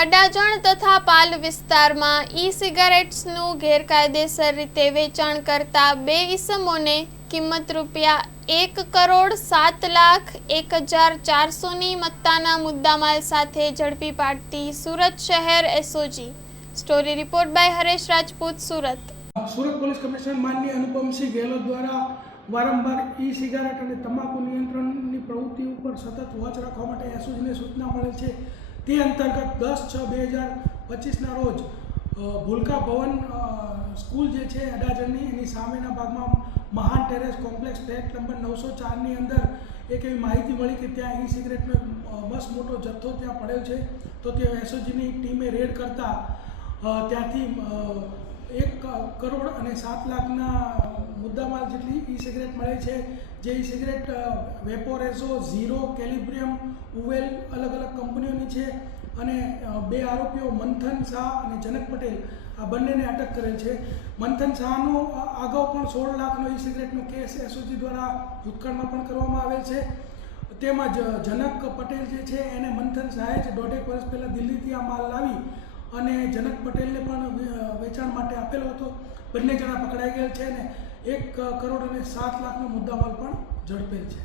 અડાજણ તથા પાલ વિસ્તારમાં ઈ-સિગારેટ્સનું ગેરકાયદેસર રીતે વેચાણ કરતા બે ઈસમોને કિંમત ₹1,07,01,400ની મત્તાના મુદ્દામાલ સાથે ઝડપી પાડતી સુરત શહેર SOG. Story report by Haresh Rajput, Surat. Surat police commissioner માનનીય અનુપમસિંહ ગેહલોત દ્વારા વારંવાર ઈ-સિગારેટ અને તમાકુ નિયંત્રણની પ્રવૃત્તિ ઉપર સતત વોચ રાખવા માટે એસઓજીને સૂચના મળેલ છે। તે અંતર્ગત 10/6/2025ના રોજ ભૂલકા ભવન સ્કૂલ જે છે અડાજણની, એની સામેના ભાગમાં મહાન ટેરેસ કોમ્પ્લેક્સ ફ્લેટ નંબર 904ની અંદર એક એવી માહિતી મળી કે ત્યાં ઈ સિગારેટનો બસ મોટો જથ્થો ત્યાં પડેલ છે। તો તે એસઓજીની ટીમે રેડ કરતા ત્યાંથી 1,07 લાખના મુદ્દામાલ જેટલી ઈ સિગારેટ મળે છે। જે ઈ સિગારેટ વેપોરેઝો, ઝીરો, કેલિબ્રિયમ, ઉવેલ અલગ અલગ કંપનીઓની છે અને બે આરોપીઓ મંથન શાહ અને જનક પટેલ આ બંનેને અટક કરેલ છે। મંથન શાહનો અગાઉ પણ 16 લાખનો ઈ સિગારેટનો કેસ એસઓજી દ્વારા ભૂતકાળમાં પણ કરવામાં આવેલ છે। તેમજ જનક પટેલ જે છે એને મંથન શાહે જ 1.5 વર્ષ પહેલાં દિલ્હીથી આ માલ લાવી અને જનક પટેલને પણ વેચાણ માટે આપેલો હતો। બંને જણા પકડાઈ ગયેલ છે અને 1,07 લાખનો મુદ્દામાલ પણ ઝડપેલ છે।